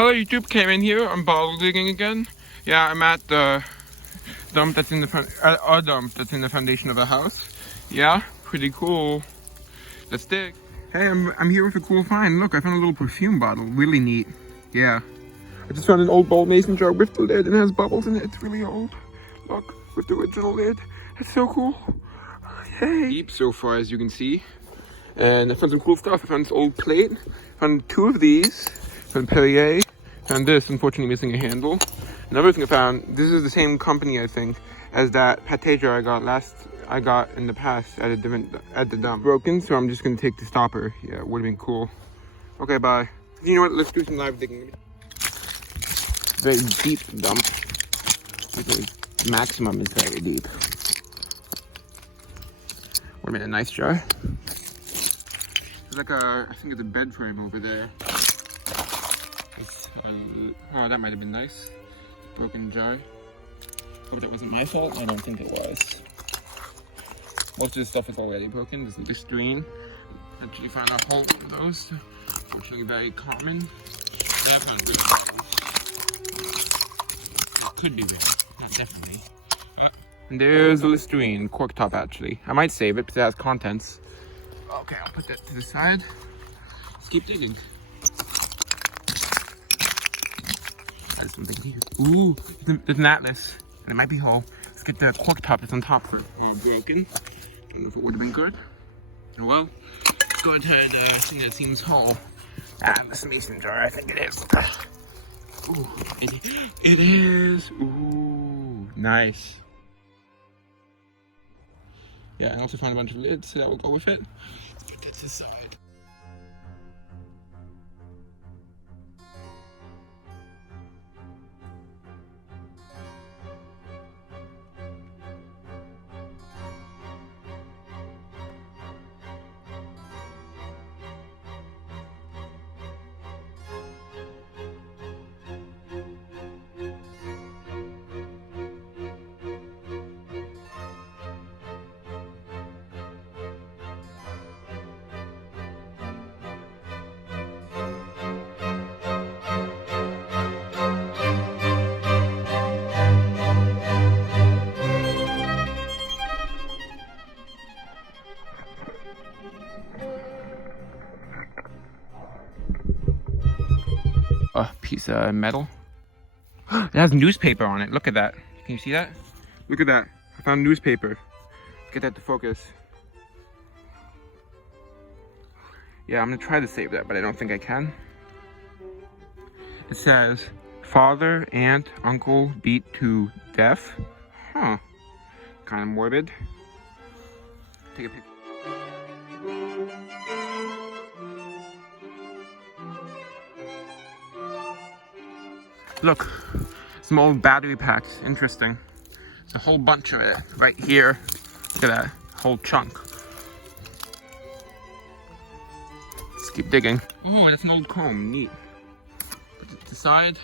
Hello YouTube, came in here. I'm bottle digging again. Yeah, I'm at the dump that's in the front, a dump that's in the foundation of a house. Yeah, pretty cool. Let's dig. Hey, I'm here with a cool find. Look, I found a little perfume bottle. Really neat. Yeah. I just found an old bowl mason jar with the lid and it has bubbles in it. It's really old. Look, with the original lid. It's so cool. Hey. Deep so far, as you can see. And I found some cool stuff. I found this old plate. Found two of these. Found Perrier. Found this, unfortunately missing a handle. Another thing I found, this is the same company I think as that pate jar I got in the past at the dump. Broken, so I'm just gonna take the stopper. Yeah, it would have been cool. Okay, bye. You know what? Let's do some live digging. Very deep dump. The maximum is very deep. Wait a minute, nice jar. There's like I think it's a bed frame over there. Oh, that might have been nice. Broken jar. Hope that wasn't my fault. I don't think it was. Most of this stuff is already broken. There's Listerine. Actually found a whole one of those. Unfortunately, very common. That one it could be real. Not definitely. And there's the Listerine. Cork top, actually. I might save it because it has contents. Okay, I'll put that to the side. Let's keep digging. There's something here. Ooh, there's an atlas. And it might be whole. Let's get the cork top that's on top for broken. I don't know if it would have been good. Oh well. Let's go into the thing that seems whole. This mason jar, I think it is. Ooh, it is. Ooh, nice. Yeah, I also found a bunch of lids, so that will go with it. Let's put that to the side. A piece of metal. It has newspaper on it. Look at that. Can you see that? Look at that. I found newspaper. Get that to focus. Yeah, I'm gonna try to save that, but I don't think I can. It says, father, aunt, uncle beat to death. Huh. Kind of morbid. Take a picture. Look, some old battery packs. Interesting. There's a whole bunch of it right here. Look at that whole chunk. Let's keep digging. Oh, that's an old comb. Neat. Put it to the side.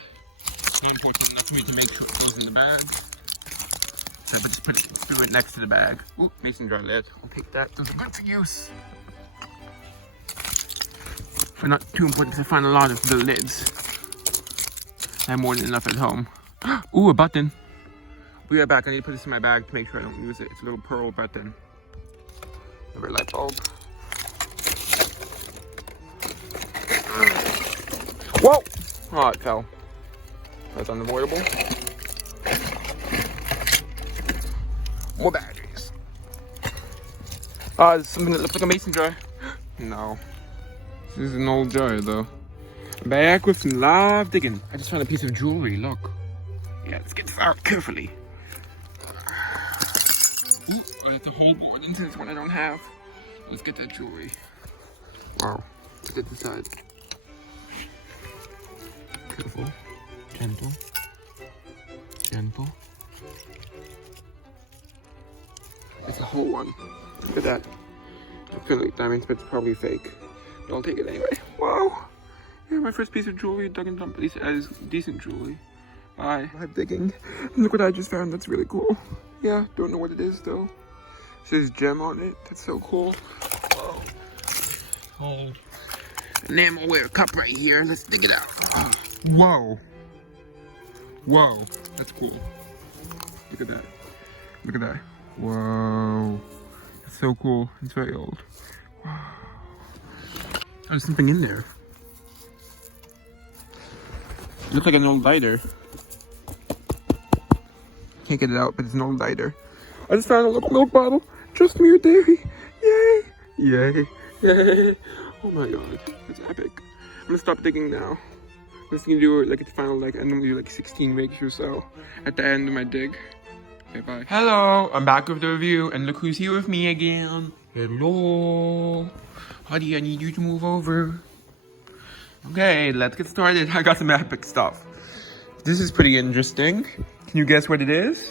Not important enough for me to make sure it goes in the bag. So I just put it through it next to the bag. Ooh, mason jar lid. I'll take that. Those are good for use. But not too important to find a lot of the lids. I have more than enough at home. Ooh, a button. We'll be right back. I need to put this in my bag to make sure I don't lose it. It's a little pearl button. Another light bulb. Whoa! Oh, it fell. That's unavoidable. More batteries. There's something that looks like a mason jar. No. This is an old jar, though. Back with some live digging. I just found a piece of jewelry, look. Yeah, let's get this out carefully. Ooh, I have to hold more than this one I don't have. Let's get that jewelry. Wow, let's get this side. Careful, gentle, gentle. It's a whole one. Look at that. I feel like diamonds, but it's probably fake. Don't take it anyway. Wow. Yeah, my first piece of jewelry dug and dumped. At least it is decent jewelry. Bye. I'm digging. Look what I just found. That's really cool. Yeah, don't know what it is though. It says gem on it. That's so cool. Whoa. Oh. Enamelware cup right here. Let's dig it out. Oh. Whoa. Whoa. That's cool. Look at that. Look at that. Whoa. It's so cool. It's very old. Wow. Oh, there's something in there. It looks like an old lighter. Can't get it out, but it's an old lighter. I just found a little milk bottle. Just me or dairy. Yay! Yay! Yay! Oh my god, that's epic. I'm gonna stop digging now. I'm just gonna do like its final I'm gonna do like 16 weeks or so at the end of my dig. Okay, bye. Hello, I'm back with the review, and look who's here with me again. Hello. Honey, I need you to move over. Okay, let's get started. I got some epic stuff. This is pretty interesting. Can you guess what it is?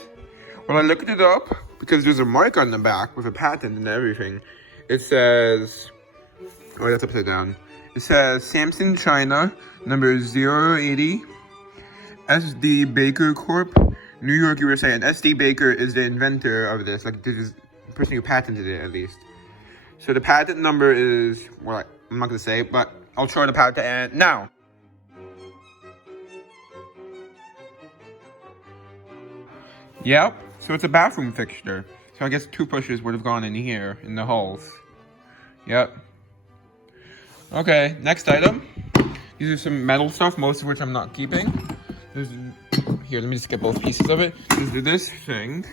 Well, I looked it up because there's a mark on the back with a patent and everything. It says, oh, that's upside down. It says Swanson, China, number 080, SD Baker Corp, New York, USA. And SD Baker is the inventor of this. Like, this is the person who patented it, at least. So the patent number is, well, I'm not going to say, but I'll show the patent now. Yep, so it's a bathroom fixture. So I guess toothbrushes would have gone in here, in the holes. Yep. Okay, next item. These are some metal stuff, most of which I'm not keeping. Here, let me just get both pieces of it. There's this thing.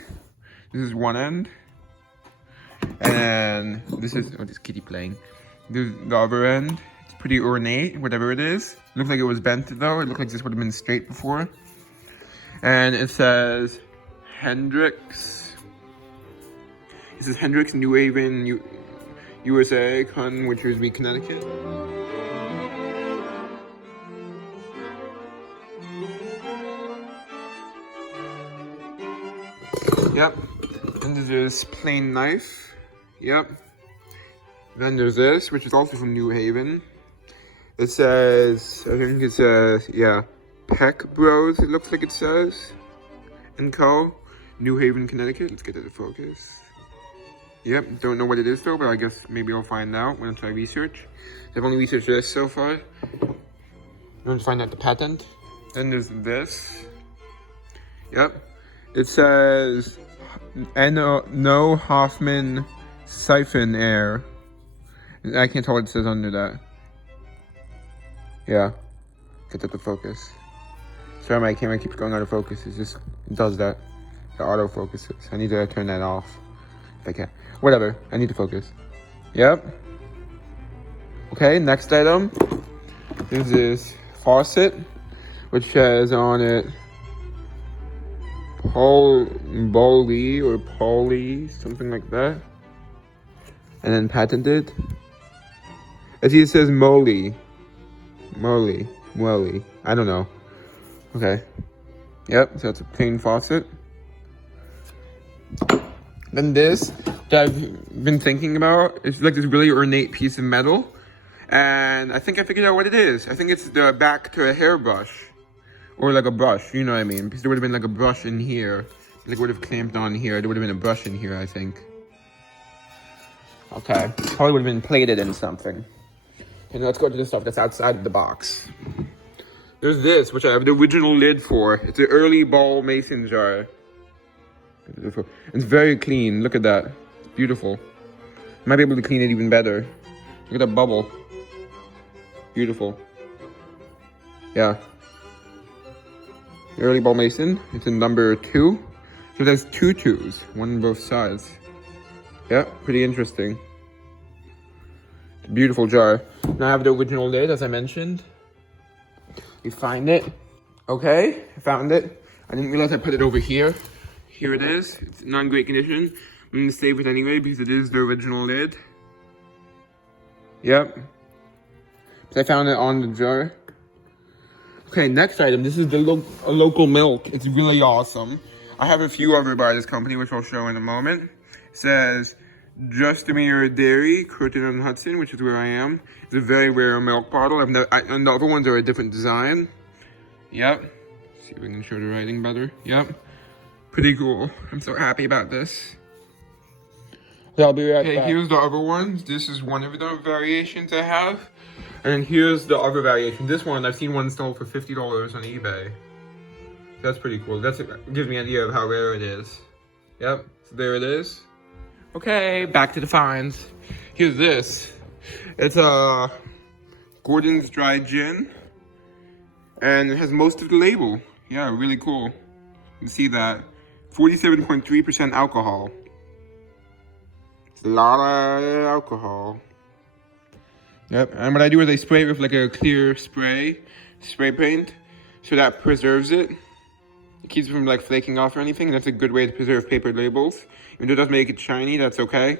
This is one end. And this is, oh, this kitty playing. This is the other end. It's pretty ornate, whatever it is. Looks like it was bent though. It looked like this would have been straight before. And it says Hendrix. This is Hendrix, New Haven, USA, which would be Connecticut. Yep. And there's this plain knife. Yep. Then there's this, which is also from New Haven. It says, I think it says, yeah, Peck Bros, it looks like it says. And Co. New Haven, Connecticut. Let's get to the focus. Yep, don't know what it is though, but I guess maybe I'll find out once I research. I've only researched this so far. I'm going to find out the patent. Then there's this. Yep. It says No Hoffman Siphon Air. I can't tell what it says under that. Yeah. Get that to focus. Sorry, my camera keeps going out of focus. It does that. The auto focuses. I need to turn that off. If I can. Whatever. I need to focus. Yep. Okay, next item. There's this faucet, which says on it Poly or Poly, something like that. And then patented. I see it says Moly. I don't know. Okay. Yep, so that's a plain faucet. Then this that I've been thinking about, it's like this really ornate piece of metal. And I think I figured out what it is. I think it's the back to a hairbrush. Or like a brush, you know what I mean? Because there would have been like a brush in here. Like would have clamped on here. There would have been a brush in here, I think. Okay. Probably would have been plated in something. And let's go to the stuff that's outside of the box. There's this, which I have the original lid for. It's an early ball mason jar. It's very clean. Look at that. It's beautiful. Might be able to clean it even better. Look at that bubble. Beautiful. Yeah. Early ball mason. It's in number 2. So there's 2 2s. One on both sides. Yeah, pretty interesting. It's a beautiful jar. Now I have the original lid, as I mentioned. You find it. Okay, I found it. I didn't realize I put it over here. Here it is. It's not in great condition. I'm going to save it anyway because it is the original lid. Yep. So I found it on the jar. Okay, next item. This is a local milk. It's really awesome. I have a few other by this company, which I'll show in a moment. It says Just a Mere Dairy, Croton on Hudson, which is where I am. It's a very rare milk bottle. And the other ones are a different design. Yep. Let's see if we can show the writing better. Yep. Pretty cool. I'm so happy about this. So I'll be right back. Here's the other ones. This is one of the variations I have. And then here's the other variation. This one, I've seen one sold for $50 on eBay. That's pretty cool. That gives me an idea of how rare it is. Yep, so there it is. Okay, back to the finds. Here's this. It's a Gordon's Dry Gin. And it has most of the label. Yeah, really cool. You can see that. 47.3% alcohol. It's a lot of alcohol. Yep, and what I do is I spray it with like a clear spray paint, so that preserves it. It keeps it from like flaking off or anything. That's a good way to preserve paper labels. Even though it does make it shiny, that's okay.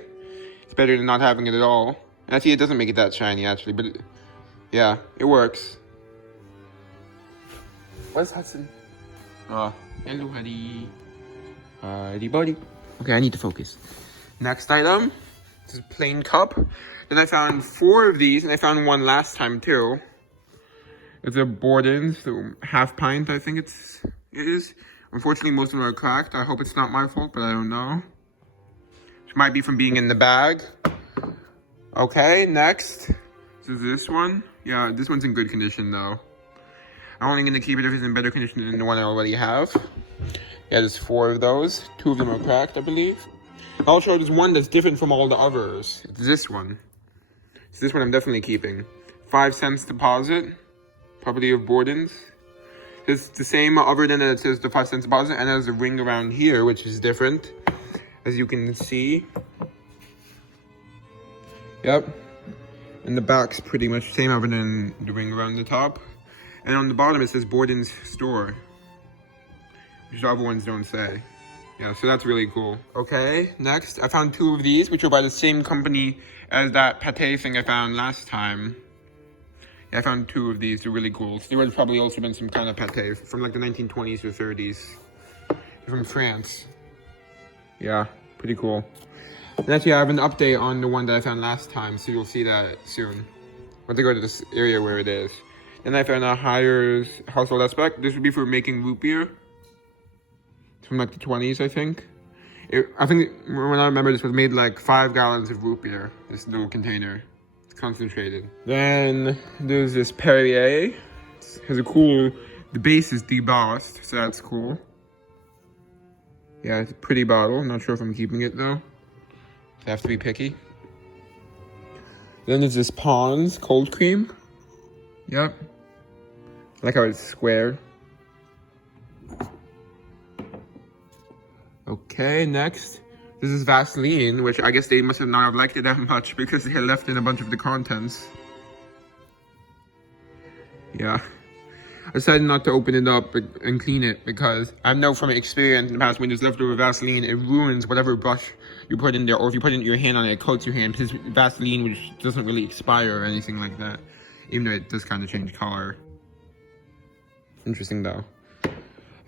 It's better than not having it at all. And actually, it doesn't make it that shiny actually, but yeah, it works. What's Hudson? Oh, hello, Huddy. Huddy buddy. Okay, I need to focus. Next item. This is a plain cup. Then I found 4 of these, and I found one last time too. It's a Borden's, so half pint, I think it is. Unfortunately, most of them are cracked. I hope it's not my fault, but I don't know. It might be from being in the bag. Okay, next. This is this one. Yeah, this one's in good condition though. I'm only going to keep it if it's in better condition than the one I already have. Yeah, there's 4 of those. 2 of them are cracked, I believe. Also, there's one that's different from all the others. It's this one. So this one I'm definitely keeping. 5 cents deposit. Property of Borden's. It's the same other than it says the 5 cents deposit. And there's a ring around here, which is different. As you can see. Yep. And the back's pretty much the same other than the ring around the top. And on the bottom it says Borden's store. Which the other ones don't say. Yeah, so that's really cool. Okay, next, I found 2 of these, which are by the same company as that pate thing I found last time. Yeah, I found 2 of these. They're really cool. So there would have probably also been some kind of pate from like the 1920s or 30s. From France. Yeah, pretty cool. And actually, I have an update on the one that I found last time, so you'll see that soon. Once I go to this area where it is. Then I found a Hires household aspect. This would be for making root beer. It's from like the 20s, I think. I think, when I remember, this was made like 5 gallons of root beer. This little container. It's concentrated. Then there's this Perrier. It has a cool, the base is debossed, so that's cool. Yeah, it's a pretty bottle. I'm not sure if I'm keeping it though. I have to be picky. Then there's this Pond's cold cream. Yep. I like how it's square. Okay, next. This is Vaseline, which I guess they must have not have liked it that much because they had left in a bunch of the contents. Yeah. I decided not to open it up and clean it because I know from experience in the past when there's leftover Vaseline, it ruins whatever brush you put in there, or if you put your hand on it, it coats your hand, because Vaseline, which doesn't really expire or anything like that, even though it does kind of change color. Interesting though.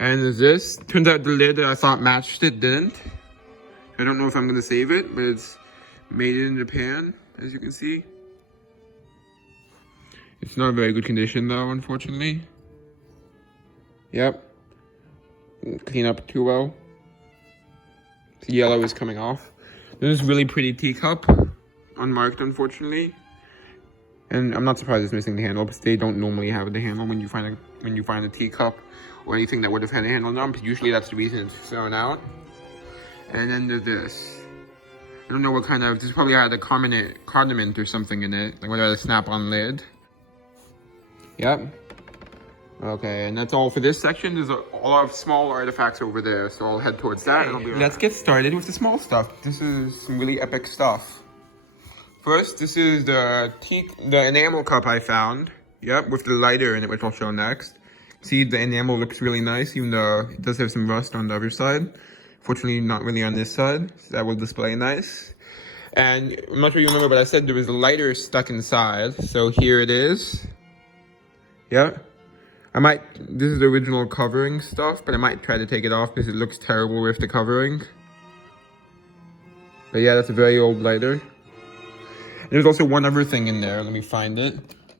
And there's this. Turns out the lid that I thought matched it didn't. I don't know if I'm going to save it, but it's made in Japan, as you can see. It's not in very good condition though, unfortunately. Yep. Clean up too well. The yellow is coming off. There's this really pretty teacup. Unmarked, unfortunately. And I'm not surprised it's missing the handle, because they don't normally have the handle when you find a teacup or anything that would have had a handle on, because usually that's the reason it's thrown out. And then there's this. I don't know what kind of, this probably had a condiment or something in it, like whether a snap-on lid. Yep. Okay, and that's all for this section. There's a lot of small artifacts over there, so I'll head towards that. Okay, let's get started with the small stuff. This is some really epic stuff. First, this is the enamel cup I found. Yep, with the lighter in it, which I'll show next. See, the enamel looks really nice, even though it does have some rust on the other side. Fortunately, not really on this side, so that will display nice. And I'm not sure you remember, but I said there was a lighter stuck inside, so here it is. Yep. This is the original covering stuff, but I might try to take it off because it looks terrible with the covering. But yeah, that's a very old lighter. And there's also one other thing in there, let me find it.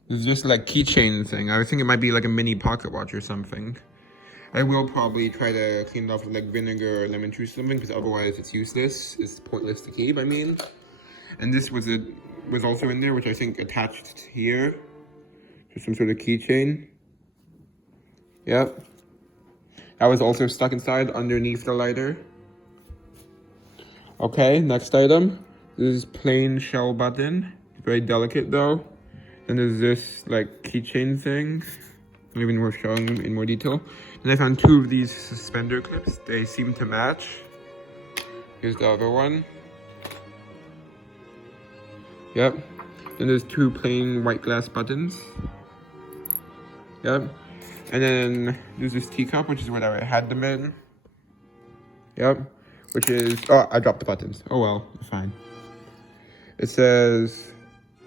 There's just like keychain thing. I think it might be like a mini pocket watch or something. I will probably try to clean it off with like vinegar or lemon juice or something, because otherwise it's useless. It's pointless to keep, I mean. And this was also in there, which I think attached here. Just some sort of keychain. Yep. That was also stuck inside underneath the lighter. Okay, next item. This is plain shell button. It's very delicate though. Then there's this like keychain thing. Not even worth showing them in more detail. And I found 2 of these suspender clips. They seem to match. Here's the other one. Yep. Then there's 2 plain white glass buttons. Yep. And then there's this teacup, which is what I had them in. Yep. Which is, oh, I dropped the buttons. Oh well, it's fine. It says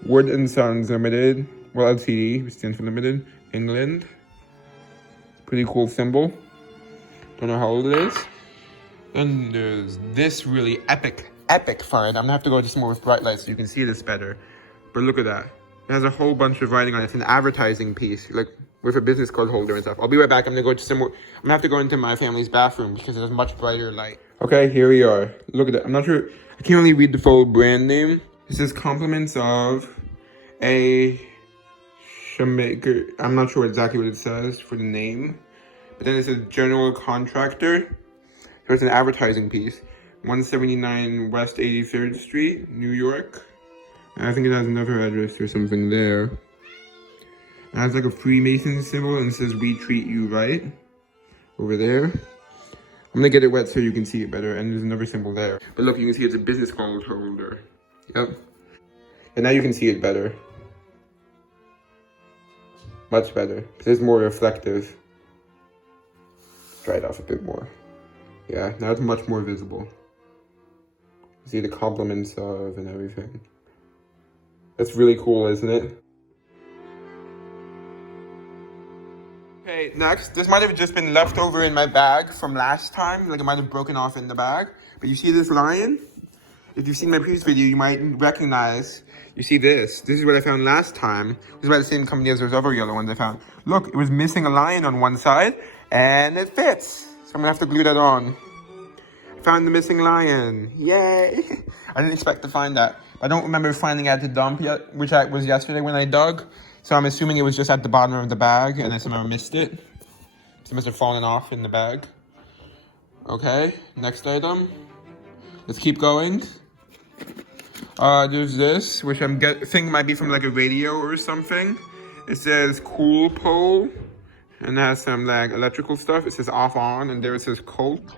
Wood and Sons Limited, well, LTD, which stands for Limited, England. Pretty cool symbol. Don't know how old it is. Then there's this really epic find. I'm gonna have to go to some more with bright lights so you can see this better. But look at that. It has a whole bunch of writing on it. It's an advertising piece, like with a business card holder and stuff. I'll be right back. I'm gonna go to some more. I'm gonna have to go into my family's bathroom because it has much brighter light. Okay, here we are. Look at that. I'm not sure. I can't really read the full brand name. It says compliments of a shoemaker. I'm not sure exactly what it says for the name. But then it says general contractor. So it's an advertising piece. 179 West 83rd Street, New York. And I think it has another address or something there. It has like a Freemason symbol and it says we treat you right. Over there. I'm gonna get it wet so you can see it better. And there's another symbol there. But look, you can see it's a business card holder. Yep. And now you can see it better. Much better. It's more reflective. Dry it off a bit more. Yeah, now it's much more visible. See the compliments of and everything. That's really cool, isn't it? Okay, next. This might have just been left over in my bag from last time. Like it might have broken off in the bag. But you see this lion? If you've seen my previous video, you might recognize, you see this. This is what I found last time. This is by the same company as those other yellow ones I found. Look, it was missing a lion on one side, and it fits. So I'm gonna have to glue that on. I found the missing lion. Yay! I didn't expect to find that. I don't remember finding it at the dump yet, which was yesterday when I dug. So I'm assuming it was just at the bottom of the bag, and I somehow missed it. So it must have fallen off in the bag. Okay, next item. Let's keep going. There's this, which I'm thinking might be from like a radio or something. It says cool pole, and it has some like electrical stuff. It says off on, and there it says Colt.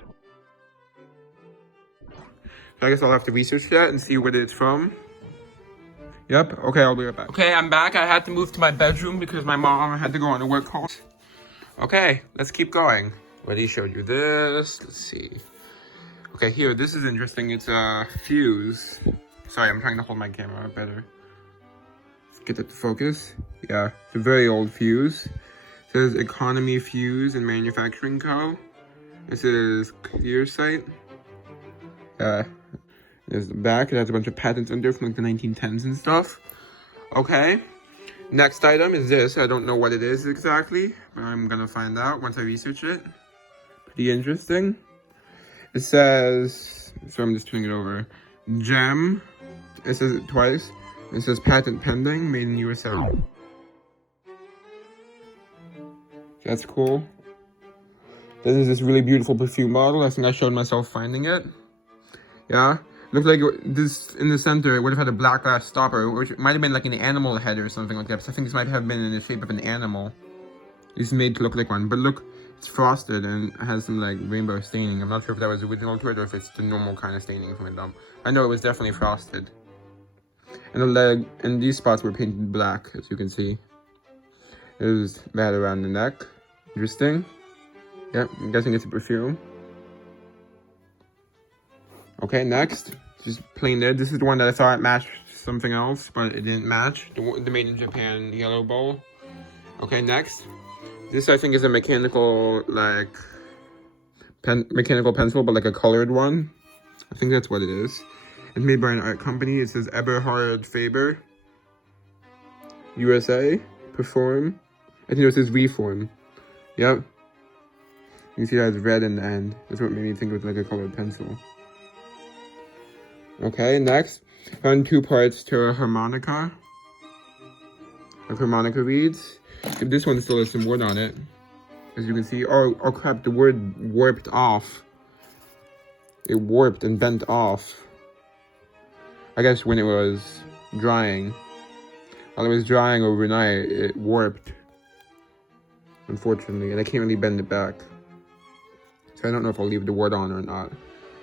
So I guess I'll have to research that and see what it's from. Yep, okay, I'll be right back. Okay, I'm back. I had to move to my bedroom because my mom had to go on a work call. Okay, let's keep going. Already showed you this. Let's see. Okay, here, this is interesting. It's a fuse. Sorry, I'm trying to hold my camera better. Let's get it to focus. Yeah, it's a very old fuse. It says Economy Fuse and Manufacturing Co. It says Clear Sight. There's the back. It has a bunch of patents under from like the 1910s and stuff. Okay. Next item is this. I don't know what it is exactly, but I'm gonna find out once I research it. Pretty interesting. It says, so I'm just turning it over. Gem. It says it twice. It says patent pending, made in USA. That's cool. This is this really beautiful perfume bottle. I think I showed myself finding it. Yeah. Looked like this in the center, it would have had a black glass stopper, which might have been like an animal head or something like that. So I think this might have been in the shape of an animal. It's made to look like one. But look, it's frosted and has some like rainbow staining. I'm not sure if that was original to it or if it's the normal kind of staining from a dump. I know it was definitely frosted. And the leg and these spots were painted black, as you can see. There's that around the neck. Interesting. Yep, I'm guessing it's a perfume. Okay, next. Just plain there. This is the one that I thought matched something else, but it didn't match. The made in Japan yellow bowl. Okay, next. This I think is a mechanical, like, mechanical pencil, but like a colored one. I think that's what it is. It's made by an art company. It says Eberhard Faber, USA, Perform. I think it says Reform. Yep. You can see that it's red in the end. That's what made me think it was like a colored pencil. Okay, next. Found 2 parts to a harmonica. of harmonica reeds. This one still has some wood on it, as you can see. Oh crap, the wood warped off. It warped and bent off. I guess when it was drying. While it was drying overnight, it warped. Unfortunately, and I can't really bend it back. So I don't know if I'll leave the wood on or not.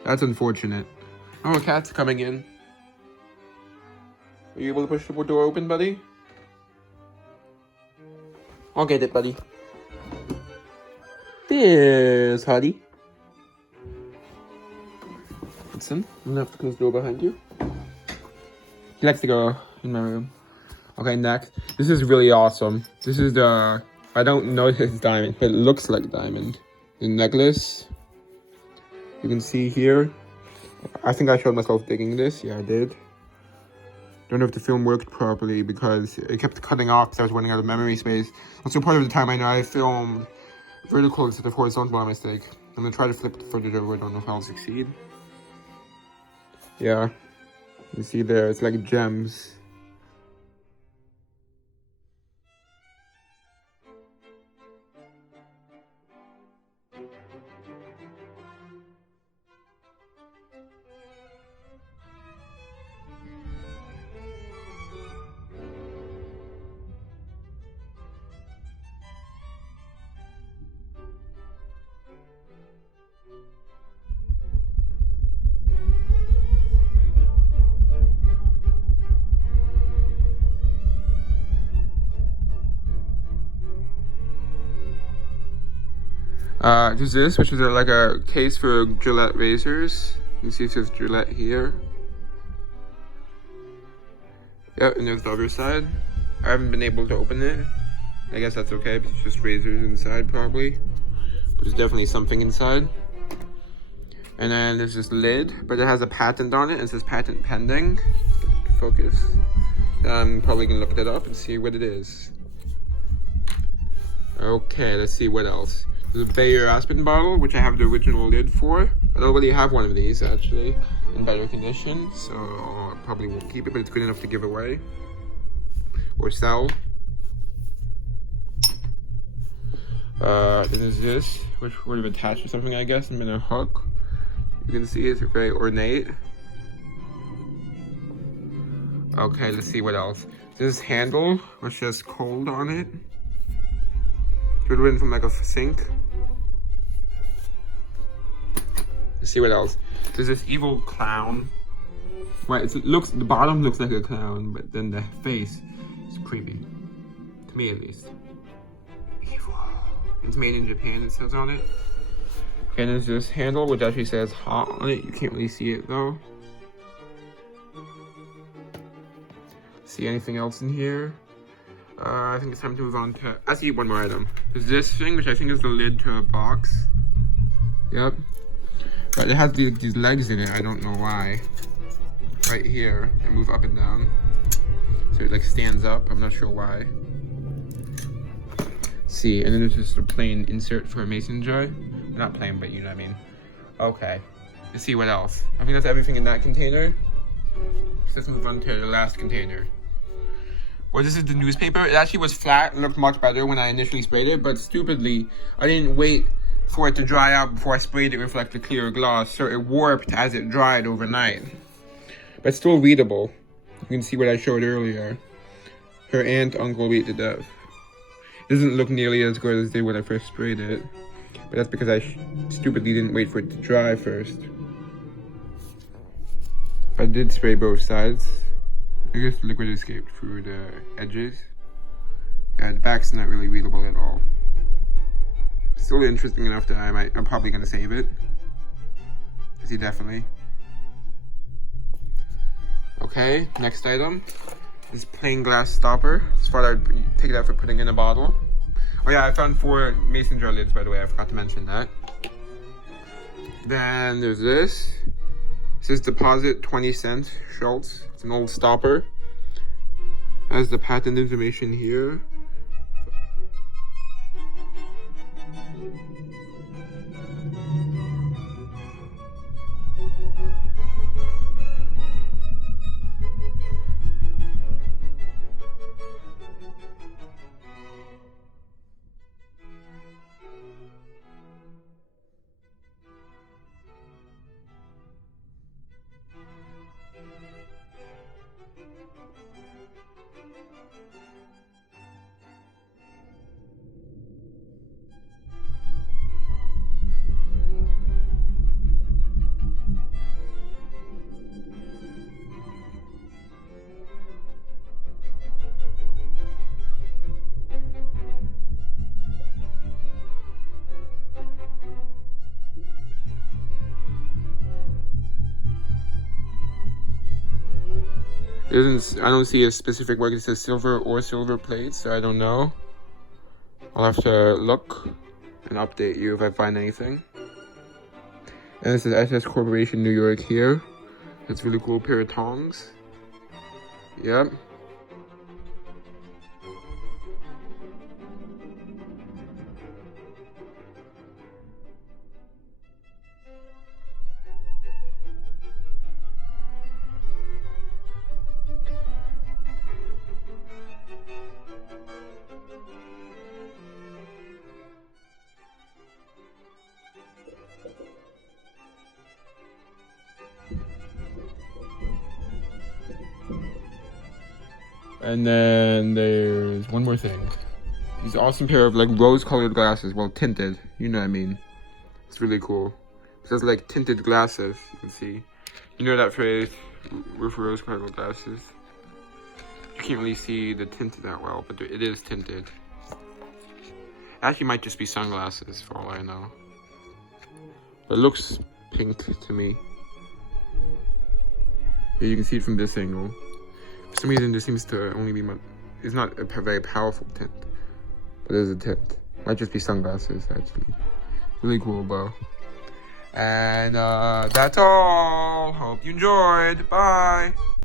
That's unfortunate. Oh, a cat's coming in. Are you able to push the door open, buddy? I'll get it, buddy. There's Huddy. Listen, I'm gonna have to close the door behind you. He likes to go in my room. Okay, next. This is really awesome. This is the... I don't know if it's diamond, but it looks like diamond. The necklace. You can see here. I think I showed myself digging this. Yeah, I did. Don't know if the film worked properly because it kept cutting off because I was running out of memory space. Also, part of the time I know I filmed vertical instead of horizontal by mistake. I'm gonna try to flip the footage over. I don't know if I'll succeed. Yeah. You see there, it's like gems. There's this, which is like a case for Gillette razors. You can see it says Gillette here. Yep, and there's the other side. I haven't been able to open it. I guess that's okay, but it's just razors inside probably. But there's definitely something inside. And then there's this lid, but it has a patent on it, and it says patent pending. Focus. I'm probably gonna look that up and see what it is. Okay, let's see what else. There's a Bayer Aspen bottle, which I have the original lid for. But I already have one of these, actually, in better condition. So I probably won't keep it, but it's good enough to give away. Or sell. Then there's this, which would have attached to something, I guess, and been a hook. You can see it's very ornate. Okay, let's see what else. This handle, which has cold on it. Could have been from like a sink. Let's see what else. There's this evil clown. Right, the bottom looks like a clown, but then the face is creepy. To me at least. Evil. It's made in Japan, it says on it. And there's this handle, which actually says hot on it. You can't really see it though. See anything else in here? I think it's time to move on to... I see one more item. There's this thing, which I think is the lid to a box. Yep. But it has these legs in it. I don't know why. Right here. And move up and down. So it like stands up. I'm not sure why. See, and then there's just a plain insert for a mason jar. Not plain, but you know what I mean. Okay. Let's see what else. I think that's everything in that container. So let's move on to the last container. Well, this is the newspaper. It actually was flat. It looked much better when I initially sprayed it, but stupidly, I didn't wait for it to dry out before I sprayed it with like the clear gloss, so it warped as it dried overnight. But still readable. You can see what I showed earlier. Her aunt, uncle beat to death. It doesn't look nearly as good as it did when I first sprayed it, but that's because I stupidly didn't wait for it to dry first. I did spray both sides. I guess the liquid escaped through the edges. Yeah, the back's not really readable at all. Still interesting enough that I'm probably gonna save it. See, definitely. Okay, next item is plain glass stopper. Just thought I'd take it out for putting in a bottle. Oh yeah, I found 4 mason jar lids, by the way. I forgot to mention that. Then there's this. This is deposit 20 cents Schultz. It's an old stopper. Has the patent information here. I don't see a specific word. It says silver or silver plate, so I don't know. I'll have to look and update you if I find anything. And this is SS Corporation New York here. It's really cool pair of tongs. Yep. And then there's one more thing. These awesome pair of like rose-colored glasses. Well, tinted. You know what I mean. It's really cool. It says like tinted glasses. You can see. You know that phrase? With rose-colored glasses. You can't really see the tint that well, but it is tinted. Actually, might just be sunglasses for all I know. But it looks pink to me. Here you can see it from this angle. For some reason, there seems to only be it's not a very powerful tint, but there's a tint. Might just be sunglasses, actually. Really cool, bro. And that's all. Hope you enjoyed. Bye.